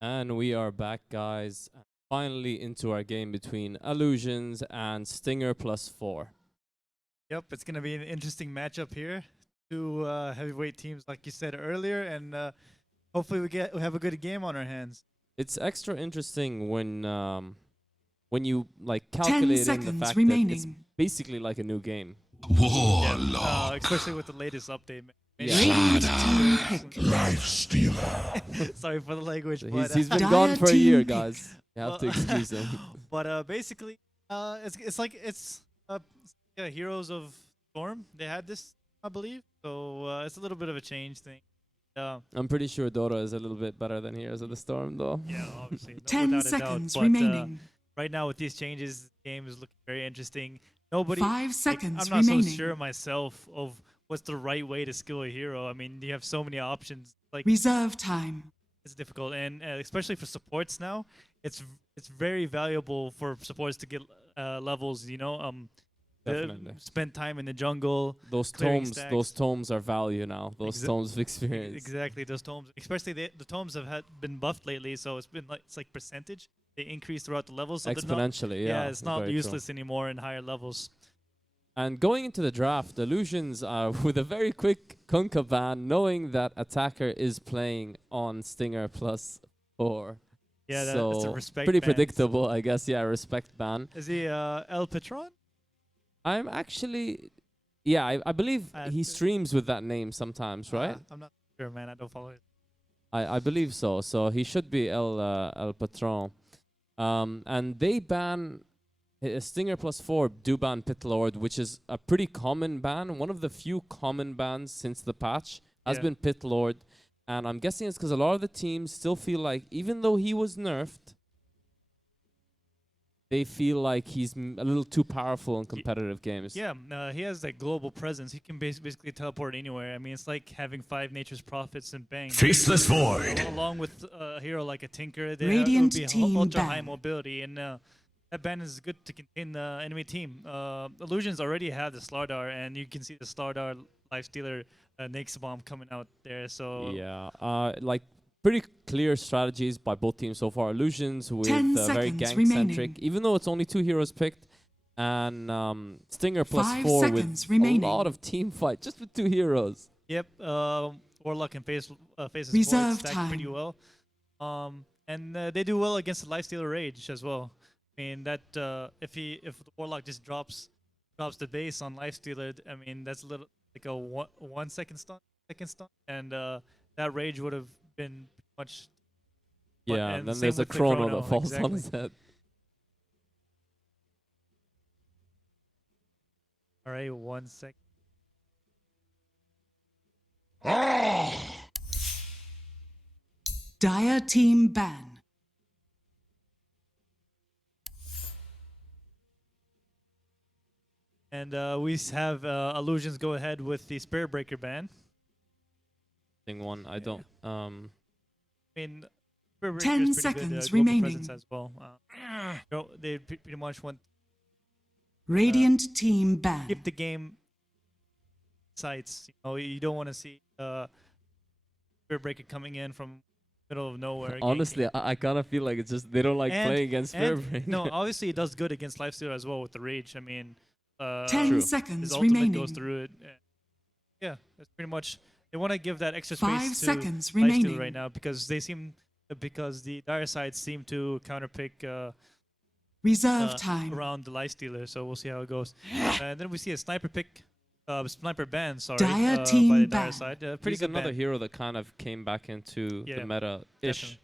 And we are back, guys. Finally into our game between Allusions and Stinger+4. Yep, it's going to be an interesting matchup here. Two heavyweight teams, like you said earlier, and hopefully we have a good game on our hands. It's extra interesting when you like calculate in the fact that it's basically like a new game. Yeah, especially with the latest update. Life stealer. Sorry for the language. He's been gone for a year, guys. You have to excuse him. But basically, it's Heroes of Storm. They had this, I believe. So it's a little bit of a change thing. I'm pretty sure Dota is a little bit better than Heroes of the Storm, though. Yeah, obviously. 10 seconds remaining. Right now, with these changes, the game is looking very interesting. Nobody. 5 seconds I'm not remaining. so sure myself of what's the right way to skill a hero. I mean, you have so many options. Like Reserve time. it's difficult, and especially for supports now, it's very valuable for supports to get levels. Definitely. Spend time in the jungle. Those clearing tomes, stacks. those tomes are value now. Those tomes of experience. Exactly, those tomes. Especially the tomes have been buffed lately, so it's like percentage. They increase throughout the levels. So Exponentially, yeah. yeah. It's not very useless true. anymore in higher levels. And going into the draft, Allusions with a very quick Kunkka ban, knowing that Attacker is playing on Stinger+4. Yeah, so that's a respect pretty ban. predictable, I guess. Yeah, respect ban. Is he El Patron? I'm actually, yeah, I believe he Uh, streams with that name sometimes, right? I'm not sure, man. I don't follow it. I believe so. So he should be El Patron. And they ban Stinger+4 do ban Pit Lord, which is a pretty common ban. One of the few common bans since the patch has been Pit Lord. And I'm guessing it's because a lot of the teams still feel like, even though he was nerfed, they feel like he's a little too powerful in competitive games. Yeah, he has that global presence. He can basically teleport anywhere. I mean, it's like having 5 Nature's Prophets and bang. Faceless Void. Along with a hero like a Tinker, they Radiant would be team ultra high ban. mobility, and that ban is good to contain the enemy team. Illusions already have the Slardar, and you can see the Slardar Lifestealer Nakes Bomb coming out there. So Yeah, like pretty clear strategies by both teams so far. Illusions with 10 very seconds gank-centric, remaining. even though it's only 2 heroes picked, and Stinger+4 5 with seconds remaining. a lot of team fight just with 2 heroes. yep, Warlock and Faceless Reserve Void stack time. pretty well. And they do well against the Lifestealer Rage as well. I mean that if the Warlock just drops the base on Lifestealer, I mean that's a little like a 1 second stun, and that Rage would have been much. Yeah, and then same there's a with the chrono chrono, that falls on exactly. his head. All right, 1 second. Dire team ban. And we have Illusions go ahead with the Spirit Breaker ban. One, I don't. I mean, Spirit Breaker 10 is pretty good, seconds global remaining. presence as well. They pretty much want Radiant team ban. keep the game sights. You don't want to see Spirit Breaker coming in from middle of nowhere. Honestly, I kind of feel like it's just they don't like And- playing against Spirit Breaker. No, obviously it does good against Lifestealer as well with the Rage. I mean, 10 True. his seconds ultimate remaining. goes through it. Yeah, that's pretty much. They want to give that extra 5 space to seconds Lifestealer remaining. right now because the dire sides seem to counterpick Reserve time. around the Lifestealer. So we'll see how it goes. And then we see a sniper sniper ban. Sorry, Dire by team the dire ban. side. Pretty He's good another ban. hero that kind of came back into Yeah, the meta-ish.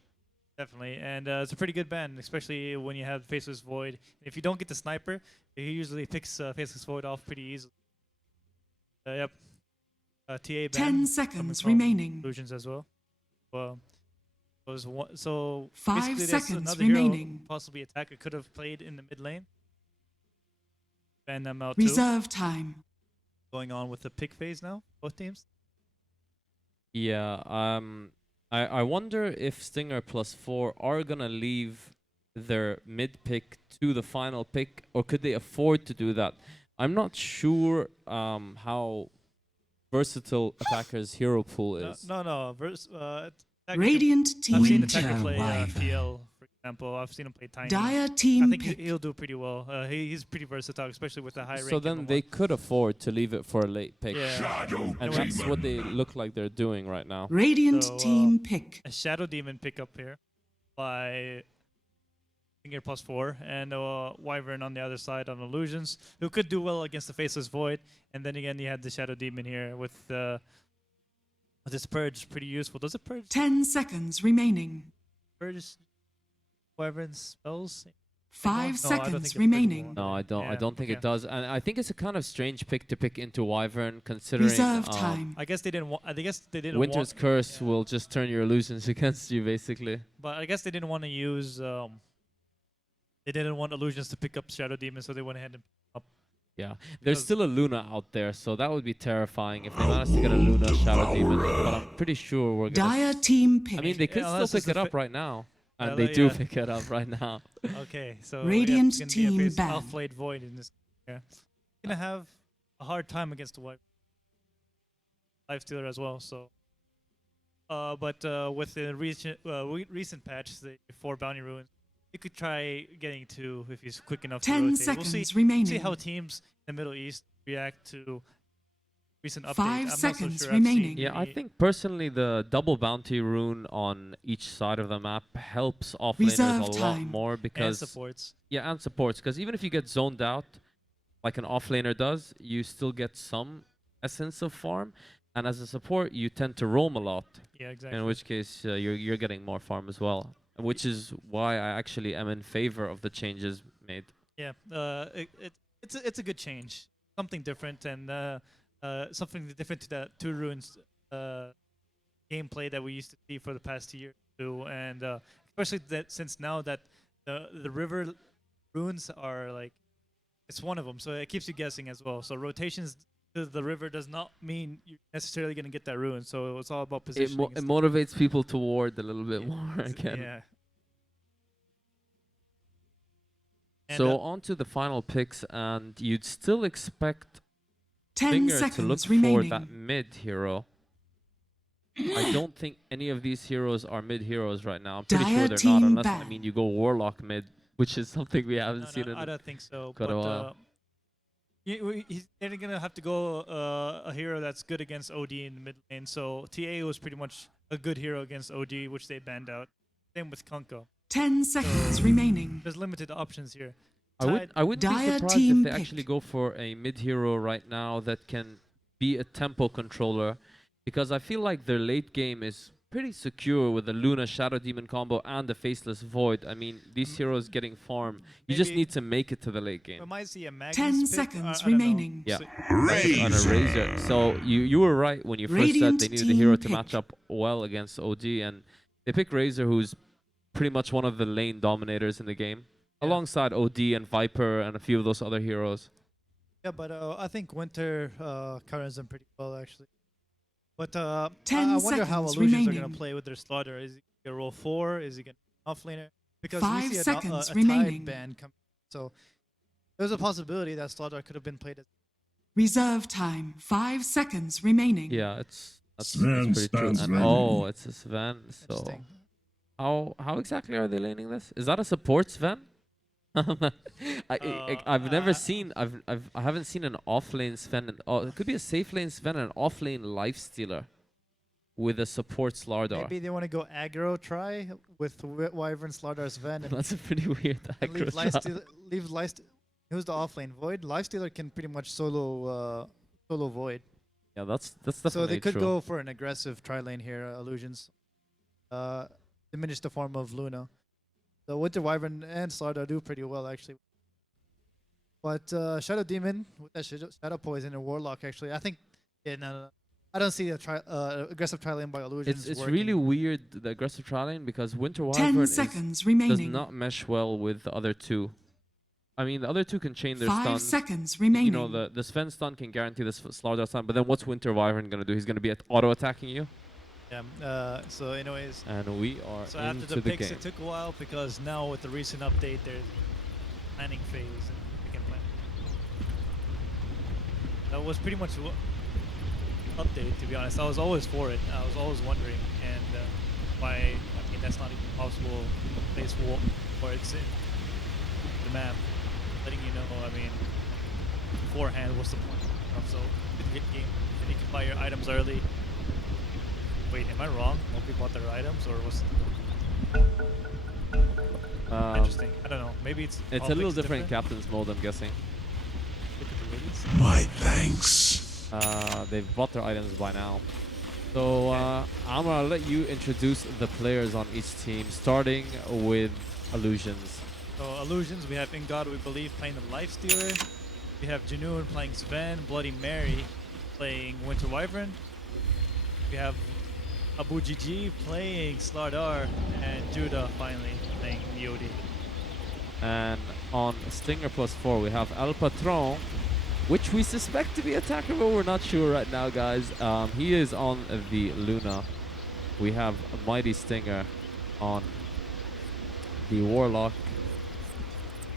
Definitely, and it's a pretty good ban, especially when you have Faceless Void. If you don't get the sniper, he usually picks Faceless Void off pretty easily. Yep. TA ban. 10 seconds coming from remaining. Illusions as well. Well, was one, so 5 basically there's seconds another hero, remaining. possibly Attacker could have played in the mid lane. Ban them out Reserve time. too. Going on with the pick phase now, both teams. Yeah, I wonder if Stinger+4 are gonna leave their mid pick to the final pick, or could they afford to do that? I'm not sure how versatile Attacker's hero pool is. No. Radiant I've team seen Attacker double. play Wyvern. TL, for example. I've seen him play Tiny. Dire I team think pick. he'll do pretty well. He's pretty versatile, especially with the high rank. So and the then they could afford to leave it for a late pick. yeah, Shadow And Anyway. that's what they look like they're doing right now. Radiant So, team pick. a Shadow Demon pickup here by Stinger+4 and Wyvern on the other side on Illusions, who could do well against the Faceless Void. And then again, you had the Shadow Demon here with this Purge, pretty useful. Does it Purge 10 seconds remaining. Wyvern's spells? 5 No, I don't think seconds it's remaining. No, I don't. Yeah, I don't think okay. it does. And I think it's a kind of strange pick to pick into Wyvern, considering Reserve time. I guess they didn't want. I guess they didn't Winter's want. Curse yeah. will just turn your illusions against you, basically. But I guess they didn't want to use. They didn't want Illusions to pick up Shadow Demon, so they went ahead and. Yeah, there's Because- still a Luna out there, so that would be terrifying if they managed to get a Luna Shadow Demon. But I'm pretty sure we're gonna. Dire team pick. I mean, they could Yeah, still unless it's pick it the up right now, and Yeah, they do yeah. pick it up right now. Okay, so Radiant yeah, it's team gonna be a face ban. Alphalate Void in this. Yeah, gonna have a hard time against the White Lifestealer as well. So, but with the recent patch, the 4 Bounty Ruins, you could try getting 2 if he's quick enough. 10 to rotate. seconds We'll see remaining. how teams in the Middle East react to recent updates. 5 I'm not so seconds sure I've seen remaining. Yeah, I any- think personally the double bounty rune on each side of the map helps offlaners Reserve a lot time. more and because supports. yeah, and supports because even if you get zoned out, like an offlaner does, you still get some essence of farm, and as a support, you tend to roam a lot. Yeah, exactly. In which case, you're getting more farm as well, which is why I actually am in favor of the changes made. Yeah, it's a good change, something different, and something different to the 2 Ruins gameplay that we used to see for the past year or 2, and especially that since now that the river runes are like it's one of them, so it keeps you guessing as well. So rotations to the river does not mean you're necessarily going to get that rune. So it's all about It, positioning. it and motivates people to ward a little bit Yeah, more again. yeah. And, So on to the final picks, and you'd still expect 10 Stinger to look seconds for remaining. that mid hero. I don't think any of these heroes are mid heroes right now. I'm pretty Dire sure they're not, team unless I ban. mean you go Warlock mid, which is something we haven't no, seen in. I don't think so. quite a But while. they're gonna have to go a hero that's good against OD in the mid lane. So TA was pretty much a good hero against OD, which they banned out. Same with Kunko. 10 seconds So- remaining. There's limited options here. I wouldn't be Dire surprised team if they pick. actually go for a mid hero right now that can be a tempo controller, because I feel like their late game is pretty secure with the Luna Shadow Demon combo and the Faceless Void. I mean, these heroes getting farm. You just Maybe- need to make it to the late game. We might see a Magnus 10 pick. seconds I don't know. remaining. Yeah. So- On a Razor. Razor. So you were right when you first said Radiant they needed a hero team to pick. match up well against OG, and they pick Razor, who's pretty much one of the lane dominators in the game, Yeah. alongside OD and Viper and a few of those other heroes. Yeah, but I think Winter covers them pretty well, actually. But 10 I wonder how seconds Illusions are going remaining. to play with their slaughter. Is he going to roll 4? Is he going to offlaner? Because 5 we see seconds a remaining. Tide ban coming. So there's a possibility that slaughter could have been played as Reserve time. 5 seconds remaining. Yeah, that's Sven pretty true. stands And ready. oh, it's a Sven. So interesting. how exactly are they laning this? Is that a support Sven? I've never seen I haven't seen an offlane Sven. It could be a safe lane Sven and an offlane lifestealer with a support Slardar. Maybe they want to go aggro try with Wyvern, Slardar, Sven, and That's a pretty weird and leave aggro shot. Lifestealer. Who's the offlane? Void? Lifestealer can pretty much solo Void. Yeah, that's definitely So they could true. go for an aggressive tri lane here, Illusions. Diminish the form of Luna. The Winter Wyvern and Slardar do pretty well, actually. But Shadow Demon with that Shadow Poison and Warlock, actually, I think. Yeah, no. I don't see a aggressive tri lane by Illusions. It's working. really weird, the aggressive tri lane, because Winter 10 Wyvern seconds does remaining. not mesh well with the other two. I mean, the other two can chain their 5 stuns. seconds You remaining. know, the Sven stun can guarantee the Slardar stun, but then what's Winter Wyvern going to do? He's going to be auto-attacking you? Yeah. So, anyways. And we are So after into the the picks, game. it took a while because now with the recent update, there's planning phase and pick and plan. That was pretty much update, to be honest. I was always for it. I was always wondering, and why, I mean, that's not even possible place for it's in the map. Letting you know, I mean, beforehand, what's the point? So, good hit game. And you can buy your items early. Wait, am I wrong? Nobody bought their items, or was interesting? I don't know. Maybe it's It's all a little fixed different in Captain's mode, I'm guessing. Look at the release. My thanks. They've bought their items by now. So I'm gonna let you introduce the players on each team, starting with Allusions. So Allusions, we have Ingod, we believe, playing the Lifestealer. We have Janoon playing Sven, Bloody Mary playing Winter Wyvern. We have Abu GG playing Slardar, and Judah finally playing Yodi. And on Stinger+4 we have El Patron, which we suspect to be attacker, but we're not sure right now, guys. He is on the Luna. We have Mighty Stinger on the Warlock.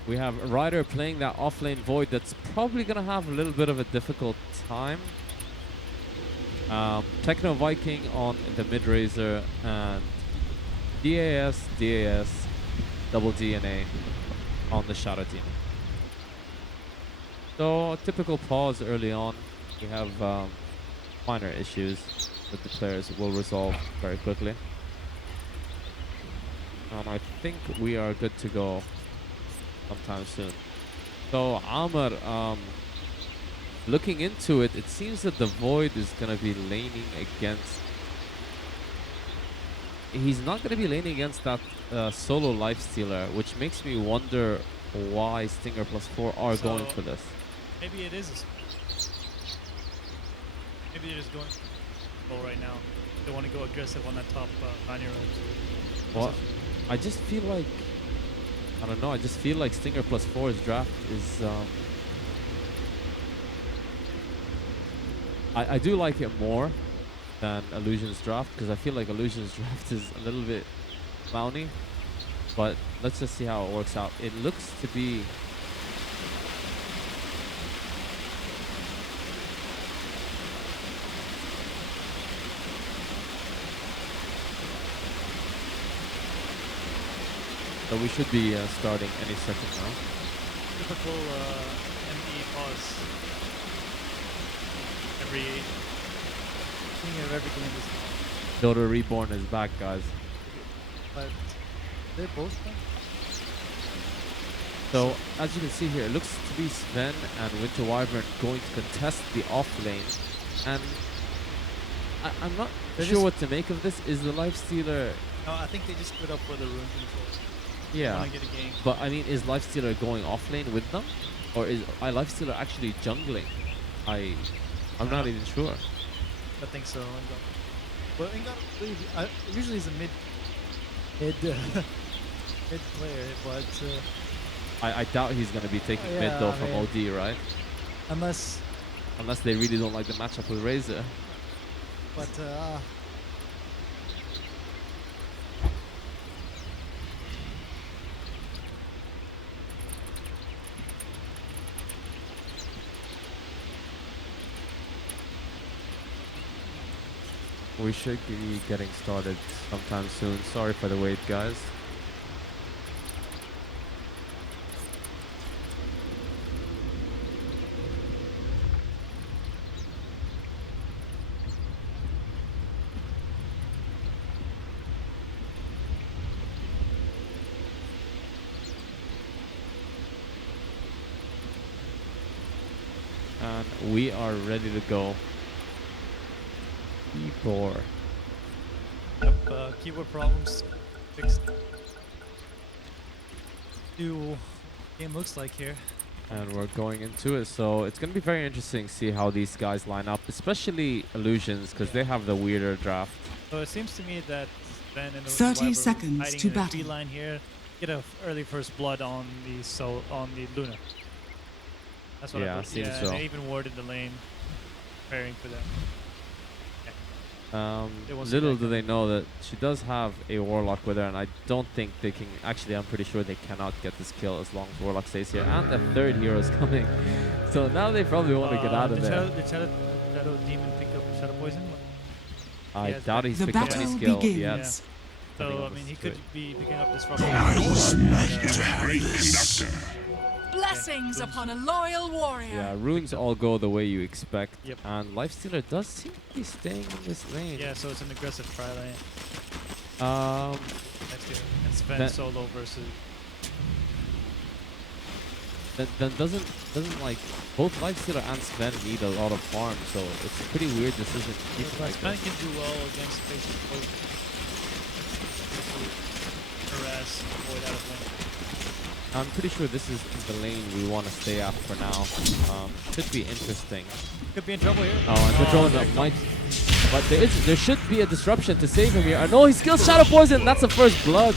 We have Ryder playing that offlane Void that's probably going to have a little bit of a difficult time. Techno Viking on the Mid-Razor, and DAS, double DNA on the Shadow team. So, typical pause early on. We have minor issues with the players will resolve very quickly. And I think we are good to go sometime soon. So, Amr, looking into it, it seems that the Void is going to be laning against... He's not going to be laning against that solo Lifestealer, which makes me wonder why Stinger+4 are going for this. Maybe it is a maybe they're just going full right now. They want to go aggressive on that top 9-year-olds. Well, I just feel like... I don't know, I just feel like Stinger+4's draft is... I do like it more than Allusions draft, because I feel like Allusions draft is a little bit clowny. But let's just see how it works out. It looks to be... So we should be starting any second now. Typical ME pause. Beginning of every game is. Dota Reborn is back, guys. But they're both fun. So as you can see here, it looks to be Sven and Winter Wyvern going to contest the off lane, and I'm not sure what to make of this. Is the Lifestealer? No, I think they just split up for the rune control. Yeah, Get a game. but I mean, is Lifestealer going off lane with them, or is Lifestealer actually jungling? I'm not even sure. I think so. Well, Ingod usually is a mid player, but I doubt he's going to be taking mid though from OD, right? Unless they really don't like the matchup with Razor. But we should be getting started sometime soon. Sorry for the wait, guys. And we are ready to go. Keyboard. keyboard problems fixed. See what game looks like here. And we're going into it, so it's going to be very interesting to see how these guys line up, especially Allusions, because they have the weirder draft. So it seems to me that Ben and 30 seconds hiding to in the battle. key line here, get a early first blood on the Luna. That's what I believe. seems Yeah, so. they even warded the lane, preparing for that. Little do they know that she does have a Warlock with her, and I don't think they can... Actually, I'm pretty sure they cannot get this kill as long as Warlock stays here. And the third hero is coming. So now they probably want to get out of there. Did Shadow Demon pick up Shadow Poison? I doubt he's The picked up any battle skill begins. yet. depending So, I on mean, the he could situation. be picking up disruption. To handle this. Blessings upon a loyal warrior. Yeah, runes all go the way you expect. Yep. And Lifestealer does seem to be staying in this lane. Yeah, so it's an aggressive try lane. Next year. And Sven That- solo versus. Then doesn't like both Lifestealer and Sven need a lot of farm, so it's a pretty weird decision to keep it like Sven this. can do well against faces both. Harass, avoid out of lane. I'm pretty sure this is the lane we want to stay at for now. Should be interesting. Could be in trouble here. Oh, and the drone there up it might. comes. But there should be a disruption to save him here. No, he skills Shadow Poison. That's the first blood.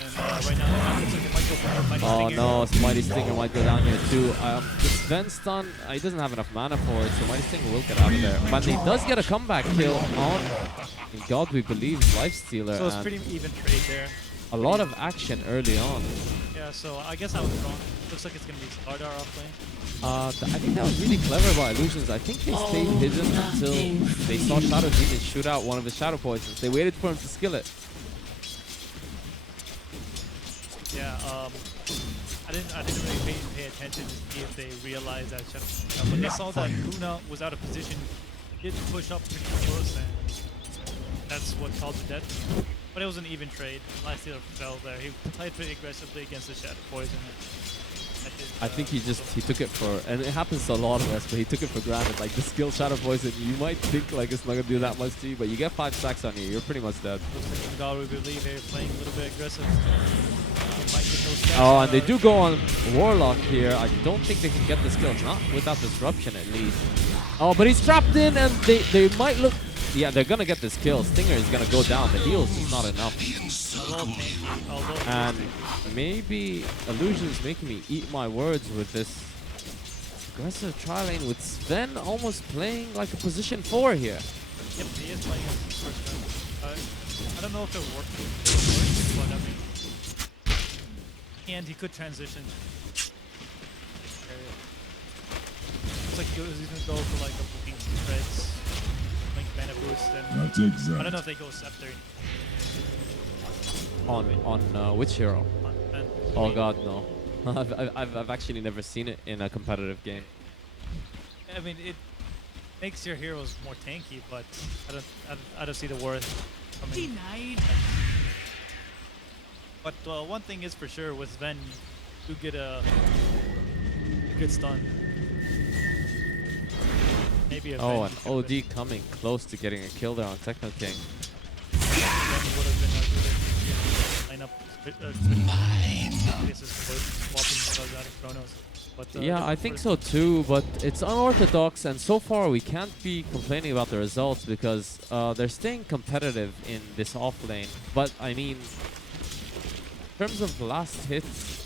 And right now, it looks like it might go for Mighty Oh Stinger. no, Mighty Stinger might go down here too. The Sven stun, he doesn't have enough mana for it, so Mighty Stinger will get out of there. But he does get a comeback kill on, in God we believe, Lifestealer. So it's And pretty even trade there. a lot of action early on. Yeah, so I guess I was wrong. Looks like it's going to be Slardar off lane. I think that was really clever by Allusions. I think they stayed hidden until they saw Shadow Demon shoot out one of his Shadow Poisons. They waited for him to skill it. Yeah, I didn't really pay attention to see if they realized that Shadow. But they saw that Kuna was out of position, did push up pretty close, and that's what caused the death. But it was an even trade. Lifestealer fell there. He played pretty aggressively against the Shadow Poison. I think he took it for, and it happens to a lot of us, but he took it for granted. Like the skill Shadow Poison, you might think like it's not gonna do that much to you, but you get 5 stacks on you, you're pretty much dead. Looks like in God we believe they're playing a little bit aggressive. Might get those stacks Oh, on and they our- do go on Warlock here. I don't think they can get the skill, not without disruption at least. Oh, but he's trapped in, and they might look. Yeah, they're gonna get this kill. Stinger is gonna go down. The heal's just not enough. And maybe Allusions making me eat my words with this aggressive tri lane with Sven almost playing like a position 4 here. Yep, he is playing his first round. I don't know if it worked, but I mean, and he could transition. Looks like he's gonna go for like a blink spreads, blink mana boost, and That's exact. I don't know if they go scepter. On which hero? And Oh god, no. I've actually never seen it in a competitive game. I mean, it makes your heroes more tanky, but I don't see the worth. I mean, Denied. but one thing is for sure with Sven, you get a good stun. Maybe a Oh, Ven and you could've OD coming close to getting a kill there on Techno King. Then would have been a good lineup. This is swapping those out of Chronos. But, Yeah, I think so too, but it's unorthodox, and so far we can't be complaining about the results because they're staying competitive in this off lane. But I mean, in terms of last hits,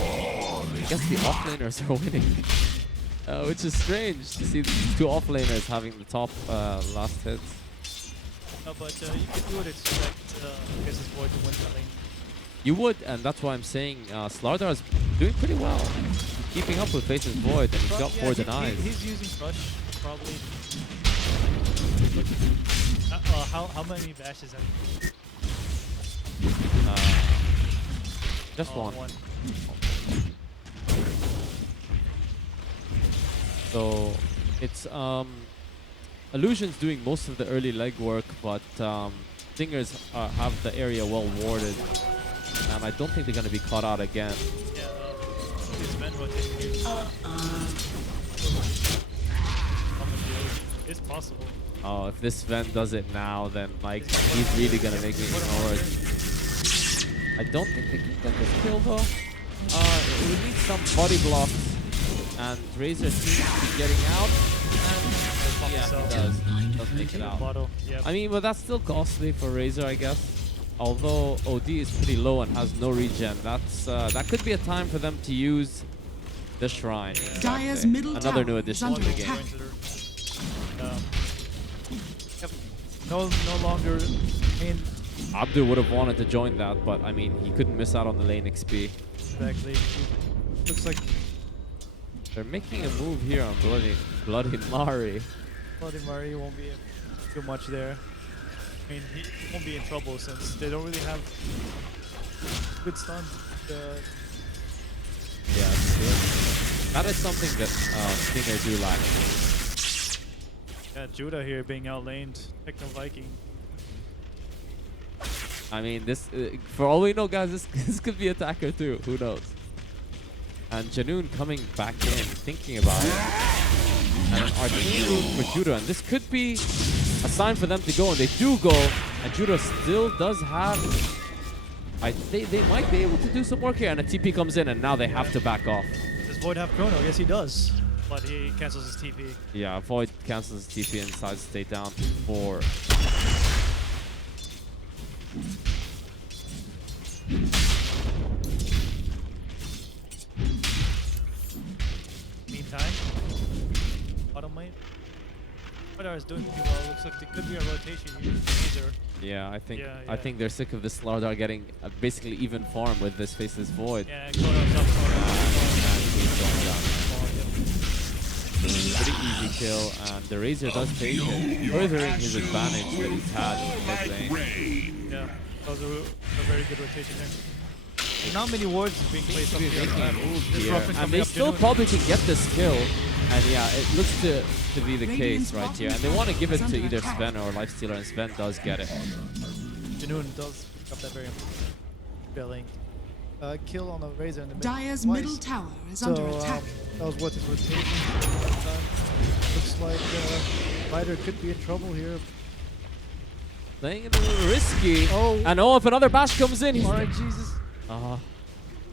I guess the off laners are winning, which is strange to see two off laners having the top last hits. But you would expect Faceless Void to win the lane. You would, and that's why I'm saying Slardar is doing pretty well. He's keeping up with Faces Void, and he's got 4 denies. He's using Crush, probably. How many bashes have you? Just Oh, one. So it's Allusions doing most of the early legwork, but Stingers have the area well warded, and I don't think they're going to be caught out again. Yeah, his men rotating here. It's possible. Oh, if this Sven does it now, then like he's really going to make me ignore it. I don't think they can get this kill though. We need some body blocks, and Razor seems to be getting out. And yeah, he does make it out. Bottle. Yeah. I mean, but that's still costly for Razor, I guess. Although OD is pretty low and has no regen, that could be a time for them to use the shrine. Dire's exactly. middle Another tower new is addition under to the game. attack. Yep. No longer. I mean, Abdur would have wanted to join that, but I mean, he couldn't miss out on the lane XP. exactly. Looks like They're making a move here on Bloody Mari. Bloody Murray won't be able to do much there. I mean, he won't be in trouble since they don't really have good stun. Yeah, that is something that Stinger do lack. Yeah, Judah here being outlaned. Techno Viking. I mean, this for all we know, guys, this could be attacker too. Who knows? And Janoon coming back in, thinking about it. And an arcane room for Judah, and this could be a sign for them to go, and they do go. And Judah still does have. They might be able to do some work here, and a TP comes in, and now they have to back off. Does Void have Chrono? Yes, he does. But he cancels his TP. Yeah, Void cancels his TP and decides to stay down for. Meantime, bottom lane. Radar is doing pretty well. Looks like there could be a rotation here. Laser. Yeah, I think Yeah, I yeah. think they're sick of this Lardar getting basically even farm with this Faceless Void. Yeah, Chrono's up. And he's going down. Pretty easy kill, and the Razor does take it, furthering his advantage that he's had in mid lane. Yeah, that was a very good rotation there. Not many wards being placed up here. And they still probably can get this kill. And yeah, it looks to be the case right here. And they want to give it to either Sven or Lifestealer, and Sven does get it. Janoon does pick up that very billing. Kill on the Razor in the mid. Dire's twice. middle tower is under attack. That was worth his rotation. Looks like Ryder could be in trouble here. Playing it a little risky. Oh. And if another bash comes in, he's Alright, Jesus.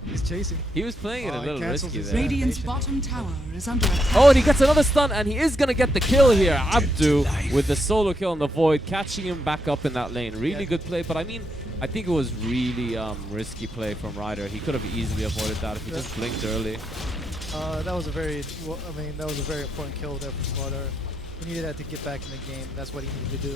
He's chasing. he was playing it a He little cancels risky his there. Radiant's bottom tower is under attack. Oh, and he gets another stun, and he is going to get the kill here. Abdu with the solo kill on the Void, catching him back up in that lane. Really good play, but I mean, I think it was really risky play from Ryder. He could have easily avoided that if he just blinked early. That was a very, that was a very important kill there for Slaughter. He needed that to get back in the game. That's what he needed to do.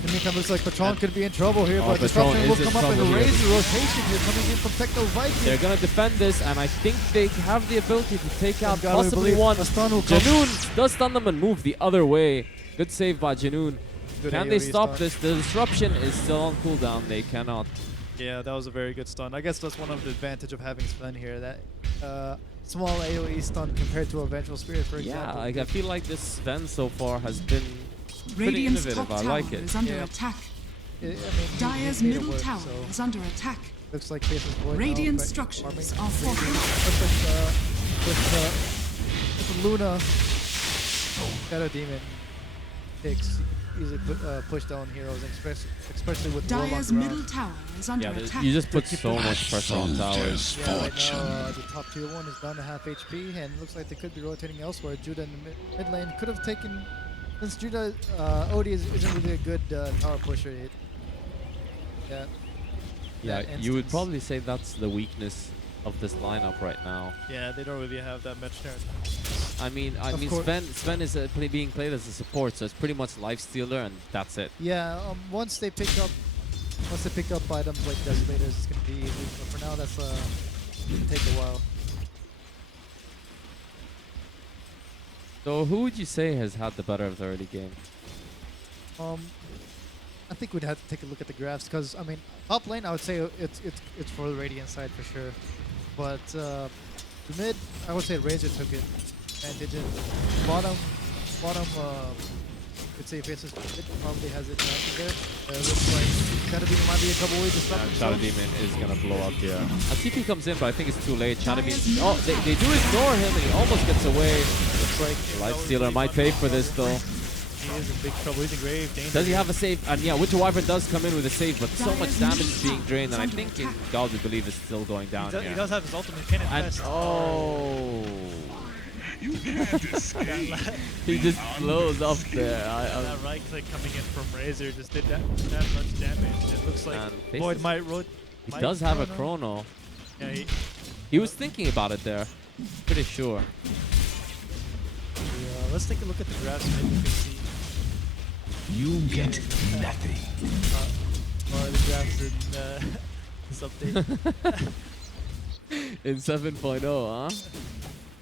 In the meantime, looks like Patron could be in trouble here, but Patron Disruption will is in come up and trouble here. raise the rotation here, coming in from Techno Viking. They're going to defend this, and I think they have the ability to take out Gotta possibly believe one. a stun will come. Janoon does stun them and move the other way. Good save by Janoon. Good Can they AoE stop stun. this? The disruption is still on cooldown. They cannot. Yeah, that was a very good stun. I guess that's one of the advantage of having Sven here. That small AoE stun compared to a Vengeful Spirit, for example. Yeah, I feel like this Sven so far has been pretty Radiant's innovative. top I tower like it. is under Yeah. attack. Dire's Dire's middle tower is under attack. Looks like Faceless Void now, Radiant but structures farming. are fortified. With Luna, Shadow Demon takes easily push down heroes, especially with Warlock Dire's around. middle tower is under attack. You just put so much pressure on towers. Yeah, right now the top tier one is down to half HP, and looks like they could be rotating elsewhere. Judah in the mid lane could have taken, since Judah Odie isn't really a good tower pusher. Yeah, Yeah, that you would instance. probably say that's the weakness of this lineup right now. Yeah, they don't really have that much there. I mean, Of course. Sven is being played as a support, so it's pretty much Lifestealer, and that's it. Yeah, once they pick up items like Desolators, it's gonna be easy. But for now, that's gonna take a while. So who would you say has had the better of the early game? I think we'd have to take a look at the graphs because I mean, top lane I would say it's for the Radiant side for sure, but the mid I would say Razor took it advantage. In bottom, I'd say Faceless Void probably has it advantage there. Looks like Shadow Demon might be in trouble with disruption. Shadow Demon is gonna blow up here. A TP comes in, but I think it's too late. Shadow Demon. Oh, they do ignore him, and he almost gets away. Looks like Lifestealer might pay for this though. He is in big trouble. He's in grave danger. Does he have a save? And yeah, Winter Wyvern does come in with a save, but so much damage is being drained, and I think in God we believe is still going down He here. does have his ultimate cannon And fest. oh, You can't escape. he just blows up there. That right click coming in from Razor just did that much damage. It looks like And Void Faceless- might He might does have a chrono. chrono. Yeah, He was thinking about it there. Pretty sure. let's take a look at the graphs. Maybe you can see You get nothing. or the graphs in this update. In 7.0, huh?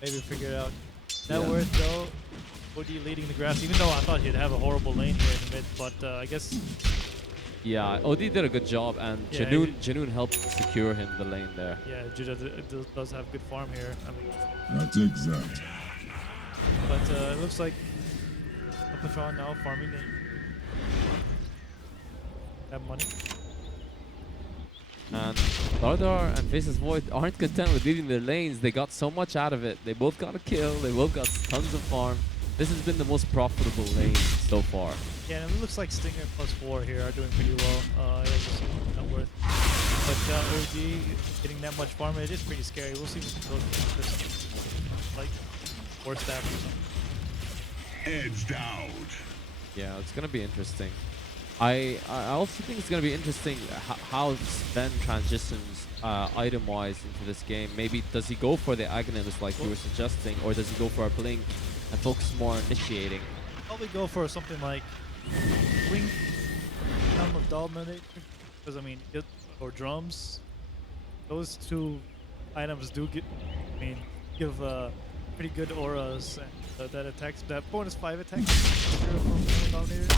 Maybe figure it out. Net Yeah. worth though, OD leading the graphs, even though I thought he'd have a horrible lane here in the mid, but I guess Yeah, OD did a good job, and Yeah, Janoon helped secure him the lane there. Yeah, Judah does have good farm here. I mean, I'll take that. but it looks like Patron now farming the that money. And Lardar and Faces Void aren't content with leading their lanes. They got so much out of it. They both got a kill. They both got tons of farm. This has been the most profitable lane so far. Yeah, and it looks like Stinger+4 here are doing pretty well. Yeah, just not worth. But OG getting that much farm, it is pretty scary. We'll see what goes like force stab or something. Edged out. Yeah, it's gonna be interesting. I also think it's gonna be interesting how Sven transitions item-wise into this game. Maybe does he go for the Aghanims like you were suggesting, or does he go for a blink and focus more on initiating? Probably go for something like Blink, Helm of Dominator, because I mean, or drums. Those two items do give pretty good auras and that attacks, that bonus 5 attack from Dominator.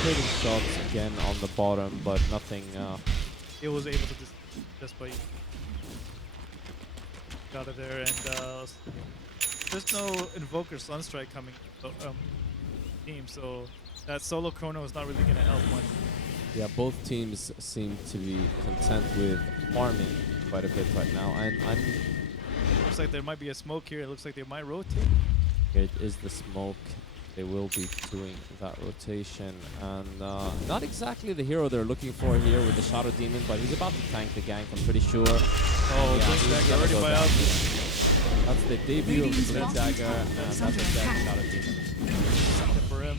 Trading shots again on the bottom, but nothing. He was able to just by out of there, and there's no Invoker Sunstrike coming team, so that solo chrono is not really gonna help much. Yeah, both teams seem to be content with farming quite a bit right now, and Looks like there might be a smoke here. It looks like they might rotate. it is the smoke. They will be doing that rotation, and not exactly the hero they're looking for here with the Shadow Demon, but he's about to tank the gank, I'm pretty sure. Oh, yeah, Blink he's Dagger gonna already go by down. out. That's the debut of the Blink Radiant's Dagger, bottom and tower is that's under a dead attack. Shadow Demon. For him.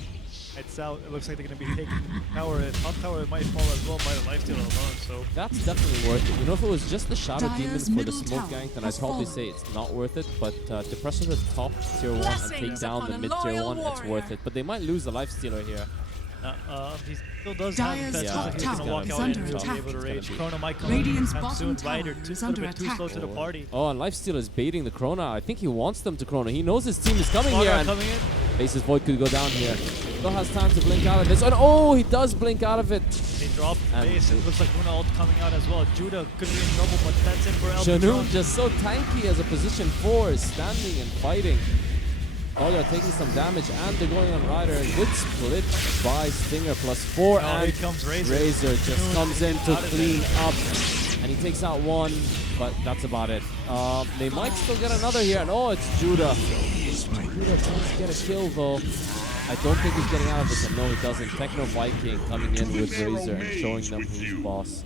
It's out. It looks like they're going to be taking tower. Top tower might fall as well by the lifesteal alone, so That's definitely worth it. You know, if it was just the Shadow Demon Dire's for the middle smoke tower gank, then I'd has probably fallen. say it's not worth it. But to pressure the top tier 1 and take Blessings down upon the a mid tier loyal 1, it's warrior. worth it. But they might lose the lifestealer here. he still does Dire's have that. top Looks like he's going to tower walk is out under and he'll be attack. able to It's rage. gonna be- Chrono might come Radiant's in bottom soon. tower Ryder, is a little under bit too slow attack. to the party. Oh, and lifesteal is baiting the Chrono. I think he wants them to Chrono. He knows his team is coming Slaughter here. And coming in. Faces Void could go down here. Still has time to blink out of this. And oh, he does blink out of it. They dropped the And base. It looks like Luna ult coming out as well. Judah could be in trouble, but that's it for Janoon Elpatron. just so tanky as a position 4, standing and fighting. Oh, they're taking some damage, and they're going on Ryder. Good split by Stinger+4, Oh, and here comes Razor. Razor just Janoon comes in to out of clean there. up, and he takes out one, but that's about it. They might still get another here, and oh, it's Judah. Judah does get a kill, though. I don't think he's getting out of this, and no, he doesn't. Techno Viking coming in with Razor and showing them who's boss.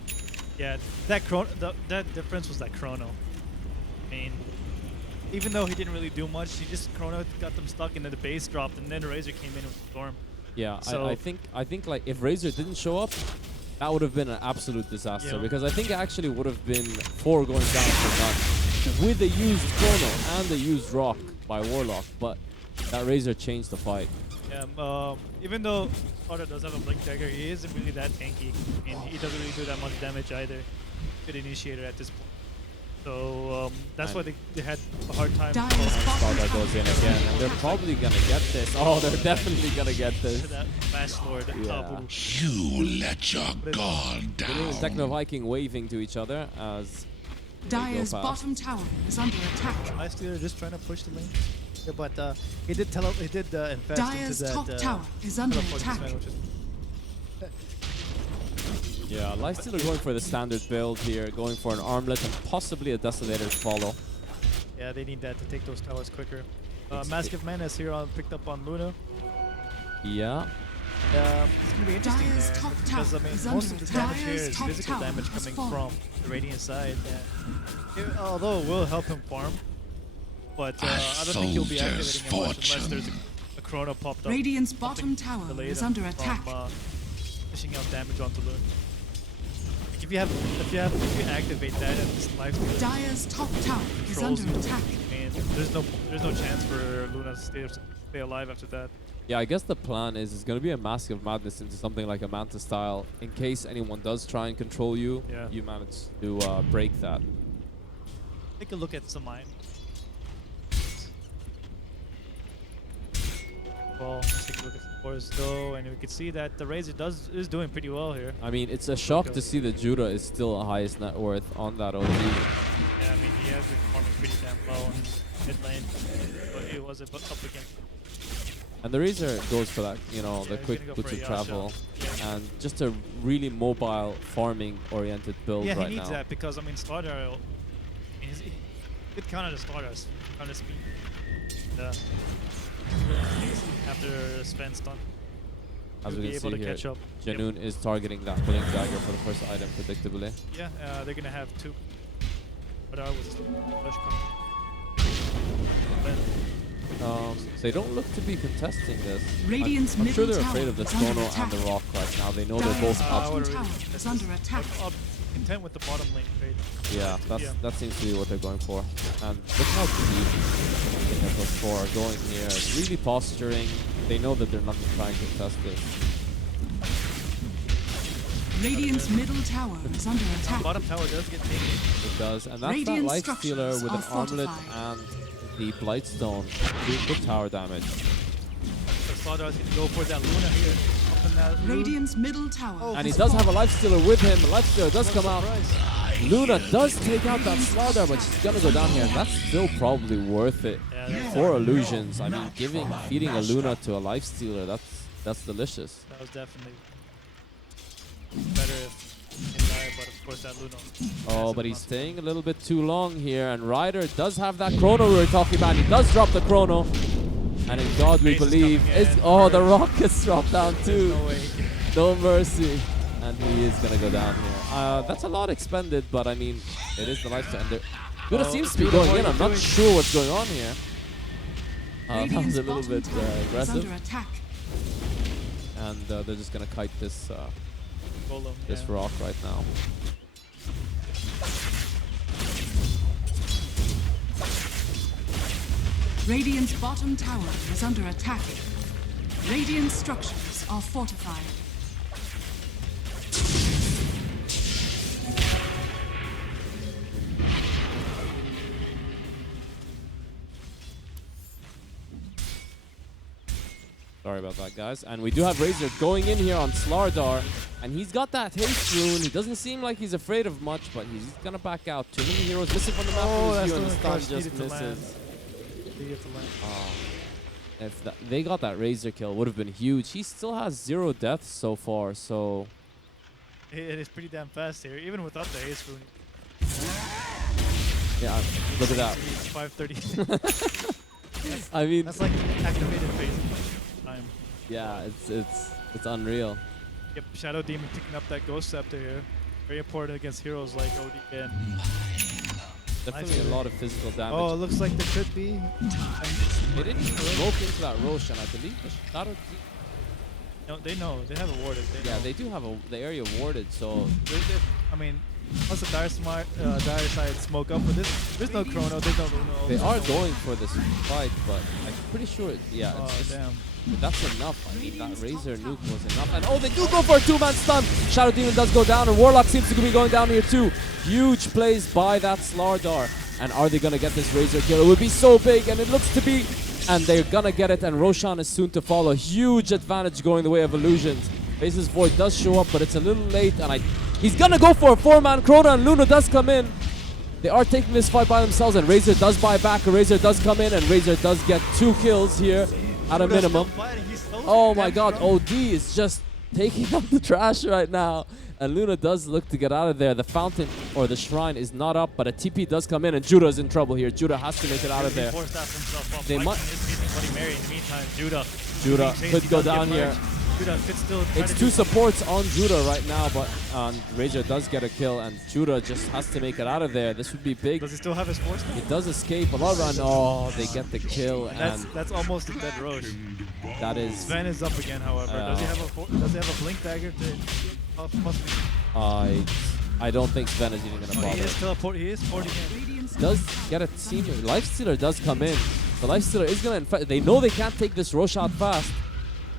Yeah, that chrono. That difference was that chrono. I mean, even though he didn't really do much, he just chrono got them stuck, and then the base dropped, and then Razor came in with the storm. Yeah, So- I think like if Razor didn't show up, that would have been an absolute disaster, Yeah. because I think it actually would have been 4 going down for none with the used Chrono and the used Rock by Warlock, but that Razor changed the fight. Yeah, even though Carter does have a Blink Dagger, he isn't really that tanky, and he doesn't really do that much damage either. Good initiator at this point. So that's why they had a hard time. Dire's going bottom That tower goes in is again, under and they're attack. probably gonna get this. Oh, they're definitely gonna get this. to that Fast Lord. Yeah. Voodoo. You let your guard Janoon and down. Techno Viking waving to each other as Dire's past. bottom tower is under attack. Lifestealer just trying to push the lane. Yeah, but he did invest into Dire's that. top tower is under teleporting attack. spell, which is yeah, Lifestealer going for the standard build here, going for an armlet and possibly a Desolator to follow. Yeah, they need that to take those towers quicker. It's- Mask of Menace here picked up on Luna. Yeah. It's gonna be interesting Dire's there top because I tower mean is most under of the damage attack. here Dire's is top physical tower damage has coming fallen. from the Radiant side. Although it will help him farm, but I don't think he'll be soldier's activating it much unless there's fortune. a Chrono popped up. Radiant's bottom something tower delayed is him under from, attack. Pushing out damage onto Luna. Like if you activate that and this lifesteal Dire's top tower is controls under you, attack. and there's no chance for Luna to stay alive after that. Yeah, I guess the plan is it's going to be a Mask of Madness into something like a Manta style. In case anyone does try and control you, Yeah. you manage to break that. Take a look at Samine. Well, let's take a look at course, though, and we can see that the Razor is doing pretty well here. I mean, it's a shock to see that Judah is still highest net worth on that OD. Yeah, I mean, he has been performing pretty damn well in mid lane, but it was up against. And the Razor goes for that, you know, the he's quick gonna go boots for of a travel, Yasha. and just a really mobile, farming-oriented build Yeah, right he needs now. that because I mean, Slardar, he could counter the Slardar, counter speed. After Sven's stun, As he'll we be can able see to here, catch up. Janoon is targeting that Blink Dagger for the first item, predictably. Yeah, they're gonna have two. Slardar with push coming. They don't look to be contesting this. Radiant's I'm sure middle they're afraid tower of the is under Chrono attack. and the Rock right now. They know they're Dire's both up. bottom tower is under attack. I'll be content with the bottom lane trade. Yeah, Yeah. that seems to be what they're going for. And look how deep Stinger+4 are going here. Really posturing. They know that they're not going to try and contest this. Radiant's middle tower is under attack. Bottom tower does get taken. It does. And that's Radiant that Life Stealer structures with an are armlet fortified. and the Blightstone doing good tower damage. So Slardar is gonna go for that Luna here. Up in that room. Radiant's middle tower. Oh, And he has does have a fallen. Life Stealer with him. The Life Stealer does What a come out. surprise. Luna does take out that Slardar, but she's gonna go down here. And that's still probably worth it Yeah, that's for Illusions. I mean, feeding a Luna to a Life Stealer, that's delicious. That was definitely better if he died, but of course that Luna. Oh, but he's staying a little bit too long here. And Ryder does have that Chrono we were talking about. He does drop the Chrono. And in God we Raze is believe. coming in. Oh, the Rockets dropped down There's too. no way he can. No mercy. And he is going to go down here. That's a lot expended, but I mean, it is the lifestyle. Judah seems to be Judah, going what in. are I'm you not doing? sure what's going on here. That Radiant's was a little bottom bit tower is aggressive. under attack. And they're just going to kite this Golem, this yeah. rock right now. Radiant's bottom tower is under attack. Radiant structures are fortified. Sorry about that, guys. And we do have Razor going in here on Slardar. And he's got that haste rune. He doesn't seem like he's afraid of much, but he's going to back out. Too many heroes missing from the map Oh, from that's his view, and the the stun crush just needed to land. misses. He gets to land. If they got that Razor kill, would have been huge. He still has 0 deaths so far, so... It is pretty damn fast here, even without the ace rune. Yeah, look at that. He's 530. I mean, That's like activated phase time. yeah, it's unreal. Yep, Shadow Demon picking up that Ghost Scepter here. Very important against heroes like OD and Definitely a lot of physical damage. oh, it looks like there could be. They didn't even smoke into that Roshan. I believe the Shadow... No, they know. They have it warded. They Yeah, know. they do have the area warded, so... I mean, once the dire side smoke up for this, there's no Chrono, there's no Luna. They there's are no- going for this fight, but I'm pretty sure, yeah, Oh, it's just, damn. that's enough. I mean, that Razor nuke was enough. And oh, they do go for a 2-man stun. Shadow Demon does go down, and Warlock seems to be going down here too. Huge plays by that Slardar. And are they going to get this Razor kill? It would be so big, and it looks to be. And they're going to get it, and Roshan is soon to follow. Huge advantage going the way of Illusions. Faceless Void does show up, but it's a little late, and he's going to go for a 4-man Chrono, and Luna does come in. They are taking this fight by themselves, and Razor does buy back, and Razor does come in, and Razor does get 2 kills here at a Luna's minimum. still fighting, he's so Oh my damn god, strong. OD is just taking out the trash right now. And Luna does look to get out of there. The fountain or the shrine is not up, but a TP does come in, and Judah is in trouble here. Judah has to make it out of there. He forced out himself off They Viking might- is beating Bloody Mary. In the meantime, Judah Judah could go down here. Judah could still try It's to 2 do supports on Judah right now, but Razor does get a kill, and Judah just has to make it out of there. This would be big. Does he still have his force? It does escape a lot of oh, they get the kill, and That's almost a dead Roche. that is Sven is up again, however. Does he have a blink dagger to possibly? I don't think Sven is even gonna Oh, bother. he is porting in. Radiant's Does get a team. Lifestealer does come in. The Lifestealer is gonna. They know they can't take this rush out fast.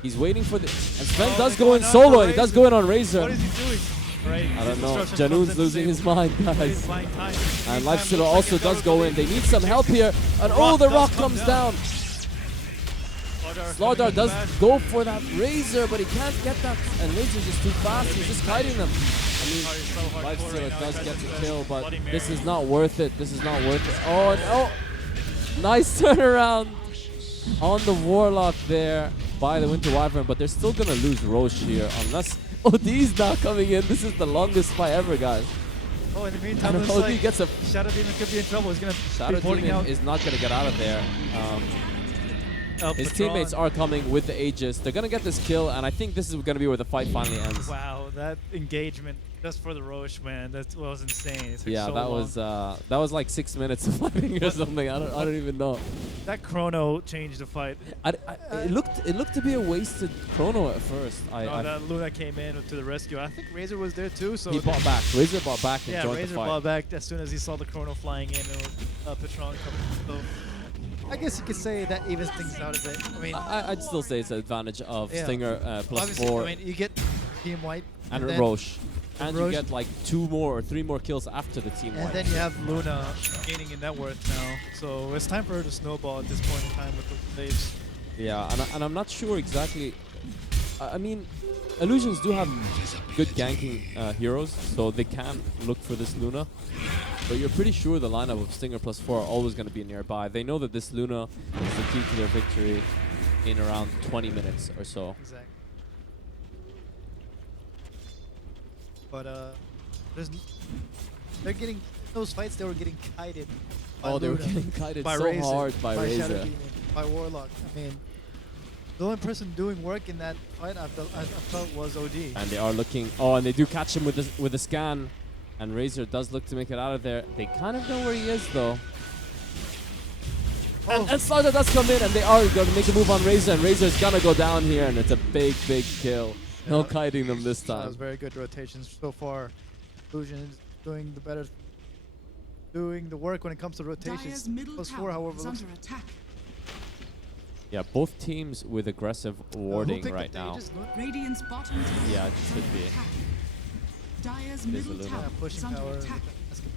He's waiting for the. And Sven Oh, does they're go in going out solo, for and he does Razor. go in on Razor. What is he doing? Right. I don't know. Destruction comes Janoon's in losing to his save mind, him. He's guys. buying time. And Meantime, Lifestealer looks also like does go in. They need some help here. And The oh, Rock the does rock come comes down. down. Slardar does go for that Razor, but he can't get that. And Razor's just too fast. He's just kiting them. I mean, Lifestealer does get the kill, but this is not worth it. This is not worth it. Oh, no. Nice turnaround on the Warlock there by the Winter Wyvern, but they're still going to lose Roche here unless OD's now coming in. This is the longest fight ever, guys. Oh, in the meantime, And looks OD like gets a... Shadow Demon could be in trouble. He's going to Shadow be porting Demon out. is not going to get out of there. His Patron. teammates are coming with the Aegis. They're going to get this kill, and I think this is going to be where the fight finally ends. Wow, that engagement just for the Roche, man, that was insane. It took Yeah, so that long. was like 6 minutes of fighting or something. I don't even know. That chrono changed the fight. It looked to be a wasted chrono at first. That Luna came in to the rescue. I think Razor was there too. So He bought back. Razor bought back and yeah, joined Razor the fight. bought back as soon as he saw the chrono flying in and Patron coming. So I guess you could say that evens things out a bit. I mean, I'd still say it's an advantage of Yeah. Stinger plus obviously, 4 I mean, you get team wipe and then, Roche. And you Roche- get like 2 more or 3 more kills after the team and wipe. then you have Luna gaining in net worth now. So it's time for her to snowball at this point in time with the saves. Yeah, and I'm not sure exactly. I mean, Allusions do have good ganking heroes, so they can look for this Luna. But you're pretty sure the lineup of Stinger plus 4 are always going to be nearby. They know that this Luna is the key to their victory in around 20 minutes or so. Exactly. But they're getting those fights. They were getting kited. By Oh, they were Luna, getting kited by so Razor, hard by Shadow Razor. Demon, by Warlock. I mean, the only person doing work in that fight I felt was OD. And they are looking. Oh, and they do catch him with the scan. And Razor does look to make it out of there. They kind of know where he is, though. Oh. And Slaughter does come in, and they are going to make a move on Razor. And Razor's going to go down here, and it's a big, big kill. No kiting them this That was time. very good rotations so far. Illusions doing the work when it comes to rotations. Dire's middle Plus 4, tower however, is looks under attack. Yeah, both teams with aggressive warding picked up right the now. Aegis? Luna? Radiant's bottom tower Yeah, it is should under be. attack. Dire's It is a middle Luna. tower Yeah, is pushing under power. attack. That's good.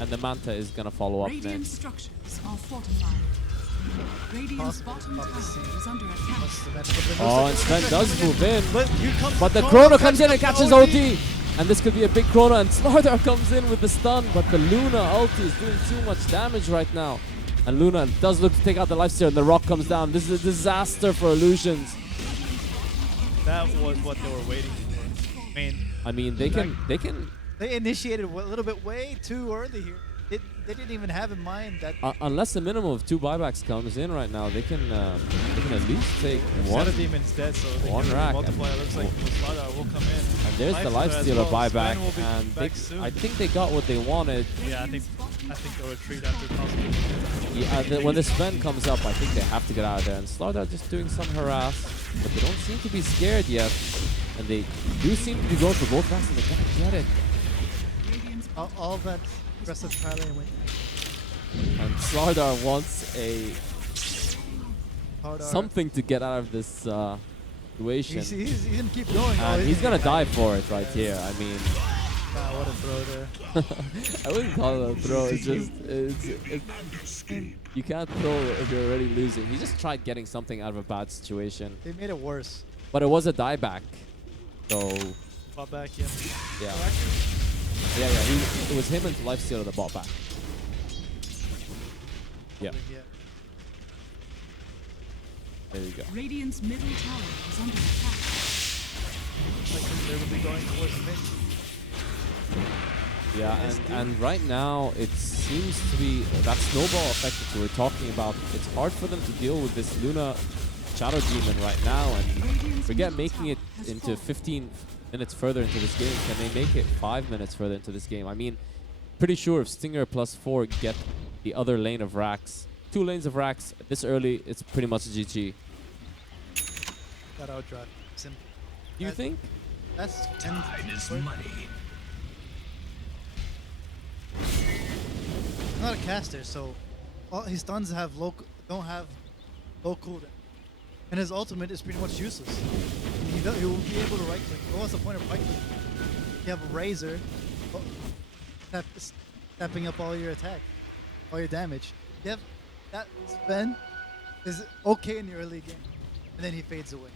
And the Manta is going to follow up Radiant next. structures are fortified. Radiant's bottom Pop the tower scene. is under attack. Must have been- but it Oh, and looks Sven like does move in. But here comes But the Chrono Chrono comes in and catching catches up to OD. And this could be a big Chrono. And Slardar comes in with the stun. But the Luna ulti is doing too much damage right now. And Luna does look to take out the lifesteal. And the rock comes down. This is a disaster for Illusions. That was what they were waiting for. I mean, they can. They initiated a little bit way too early here. They didn't even have in mind that Unless a minimum of 2 buybacks comes in right now, they can at least take one. Shadow Demon's dead, so they one can rack. multiply. It looks like Slaughter will come in. And there's the Lifestealer as lifestealer well. buyback. Sven will be And back soon. I think they got what they wanted. Yeah, I think they'll retreat after possible. Yeah, when the Sven comes up, I think they have to get out of there. And Slardar just doing some harass, but they don't seem to be scared yet. And they do seem to be going for both racks, and they're gonna get it. Radiant's All that aggressive piling went And Slardar wants hard. something to get out of this situation. He's gonna keep going. And he's gonna die for it right here. I mean, What a throw there. I wouldn't call it a throw. It's just you can't throw if you're already losing. He just tried getting something out of a bad situation, They made it worse. but it was a dieback. So Brought back in. yeah, Oh, actually, it was him and Lifestealer that bought back. Yeah, yeah. there you go. Radiant's middle tower is under attack. Looks like they will be going towards the mid. Yeah, and right now it seems to be that snowball effect that we were talking about. It's hard for them to deal with this Luna Shadow Demon right now, and Radiant's forget middle making it tower has into fallen. 15 minutes further into this game. Can they make it 5 minutes further into this game? I mean, pretty sure if Stinger plus 4 get the other lane of racks, 2 lanes of racks this early, it's pretty much GG. Got outdrive. Simple. Do you think? That's He's not a caster, so all his stuns don't have low cooldown, and his ultimate is pretty much useless. He will be able to right click. What's the point of right click? You have a Razor, stepping up all your attack, all your damage. You have that Sven is okay in the early game, and then he fades away.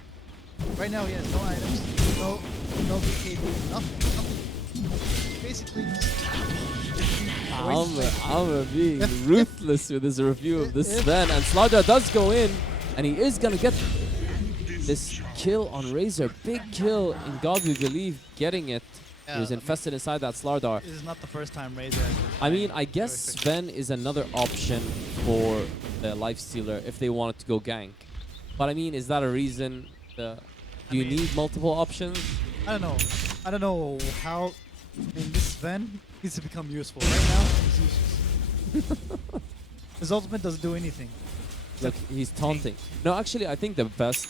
Right now, he has no items, no BKB, nothing. Basically, Alma being If- ruthless with his review of this if- Sven, and Slardar does go in, and he is gonna get this kill on Razor. Big kill in God we believe, getting it. He was I mean, infested inside that Slardar. this is not the first time Razor has been I mean, playing I guess very Sven is another option for the Lifestealer if they wanted to go gank. But I mean, is that a reason? Do you mean- need multiple options? I don't know. I don't know how. I mean, this Sven needs to become useful. Right now, he's useless. His ultimate doesn't do anything. Look, he's taunting. No, actually, I think the best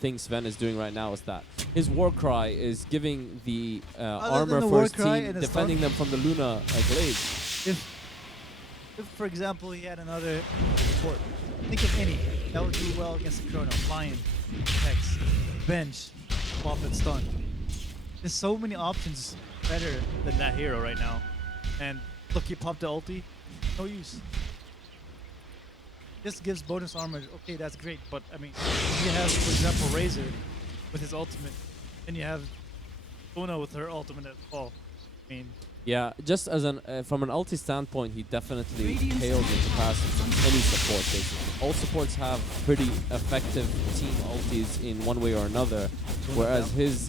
thing Sven is doing right now is that his war cry is giving the armor than the for war his cry team, and the defending them from the Luna glade. If, for example, he had another support, think of any that would do well against the Chrono, Lion, Hex, Bench, Pop and Stun. There's so many options better than that hero right now. And look, he popped the ulti, no use. This gives bonus armor, okay, that's great, but I mean, you have, for example, Razor with his ultimate, and you have Una with her ultimate as well. I mean, Yeah, just as an from an ulti standpoint, he definitely Radiant's paled in top tower comparison is to any support. Basically, all supports have pretty effective team ultis in one way or another, whereas his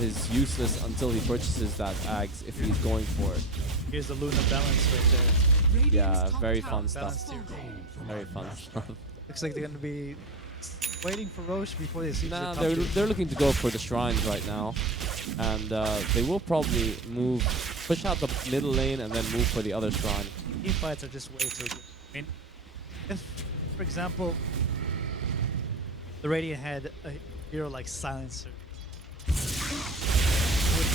is useless until he purchases that Ags if he's going for it. here's the Luna balance right there. Radiant's Yeah, top very tower fun is stuff. falling. Very fun stuff. Looks like they're gonna be waiting for Roche before they see Nah, the top they're looking to go for the shrines right now, and they will probably push out the middle lane and then move for the other shrine. team fights are just way too good. I mean, if, for example, the Radiant had a hero like Silencer, would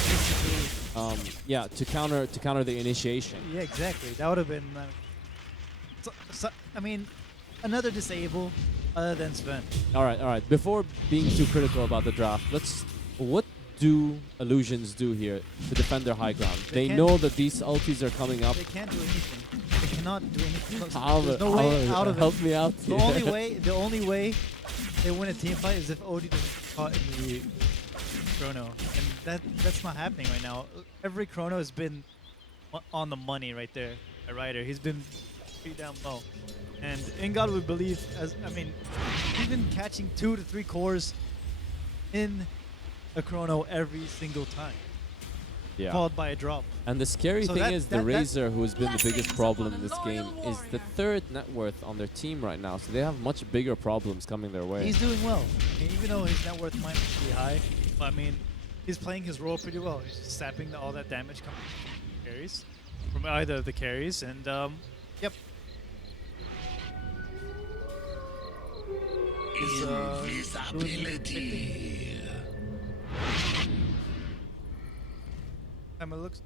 basically, Yeah, to counter the initiation. yeah, exactly. That would have been. I mean, another disable other than Sven. All right. Before being too critical about the draft, what do Allusions do here to defend their high ground? They They can't- know that these ultis are coming up. They can't do anything. They cannot do anything. There's Albert, no way out of help it. me out. The only way they win a team fight is if OD doesn't get caught in the chrono, and that's not happening right now. Every chrono has been on the money right there. A Ryder, he's been pretty down low, and in God we believe. He's been catching 2 to 3 cores in a chrono every single time, Yeah. followed by a drop. And the scary So thing that- is the that- that- Razor, who has been the biggest Blessings problem upon in a this game, loyal is the warrior. third net worth on their team right now. So they have much bigger problems coming their way. He's doing well. I mean, even though his net worth might be high, but I mean, he's playing his role pretty well. He's just sapping all that damage coming from the carries, from either of the carries, and yep. He's doing big things. Time it looks.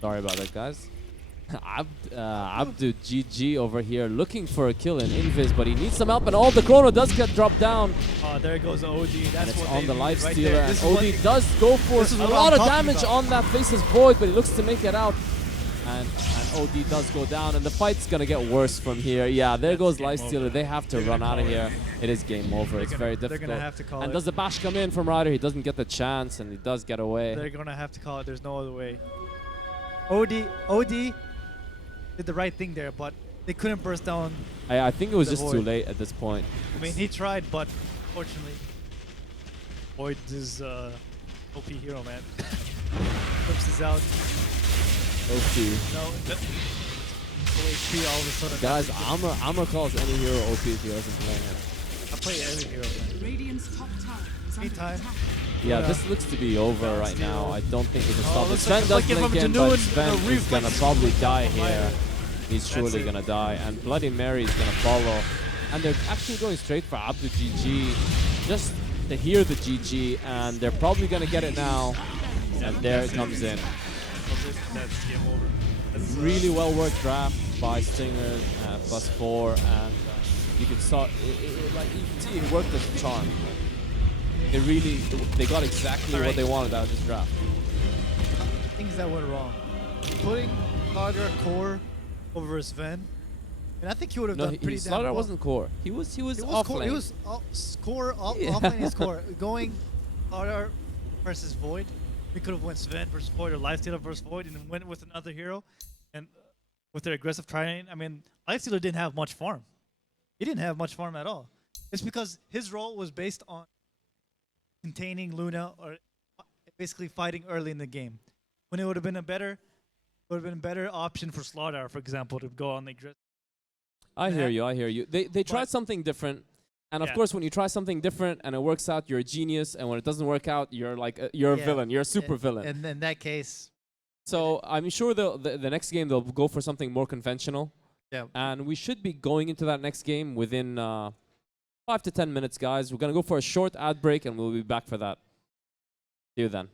Sorry about that, guys. Abdu GG over here looking for a kill in Invis, but he needs some help, and all the chrono does get dropped down. Oh, there goes the OG. And That's it's what on they the need life right stealer, there. and This is OD what- does go for this is a what lot I'm of talking damage about. on that Faceless Void, but he looks to make it out. And OD does go down, and the fight's gonna get worse from here. Yeah, there That's goes game life stealer. over. They have to They're run gonna out of call here. it. It is game over. It's very They're difficult. gonna have to call And it. does the bash come in from Ryder? He doesn't get the chance, and he does get away. They're gonna have to call it. There's no other way. OD did the right thing there, but they couldn't burst down. I think it was The just too Void. late at this point. I mean, he tried, but unfortunately, Void is OP hero, man. Flips is out. OP. No, HP all of a sudden. Guys, Amr calls any hero OP if he doesn't play him. I play every hero, man. Radiant's top tower is under Anytime. attack. Yeah, Yeah. this looks to be over right Steal. now. I don't think he can Oh, stop it. looks Sven like a does flick in blink from in, Janu but and Sven a is reflex gonna probably die from Ryder. here. He's surely it. gonna die, and Bloody Mary is gonna follow. And they're actually going straight for Abdu GG, just to hear the GG, and they're probably gonna get it now. And there it comes in. That's game over. That's, Really well worked draft by Stinger +4, and you can saw like you can see it worked as a charm. They got exactly what Alright. they wanted out of this draft. things that went wrong. Putting Carter core over Sven And I think he would have No, done pretty damn Slaughter well. wasn't core. He was It off core. lane. It was score off Yeah. lane is core. Going Slaughter versus Void. We could have went Sven versus Void or Lifestealer versus Void and then went with another hero. And with their aggressive try-lane, I mean, Lifestealer didn't have much farm. He didn't have much farm at all. It's because his role was based on containing Luna or basically fighting early in the game. When it would have been a better option for Slaughter, for example, to go on the aggressive. I hear you. They tried But- something different. And of Yeah. course, when you try something different and it works out, you're a genius. And when it doesn't work out, you're like you're a Yeah. villain. You're a super villain. And in that case, So I'm sure the next game they'll go for something more conventional. yeah. And we should be going into that next game within 5 to 10 minutes, guys. We're going to go for a short ad break, and we'll be back for that. See you then.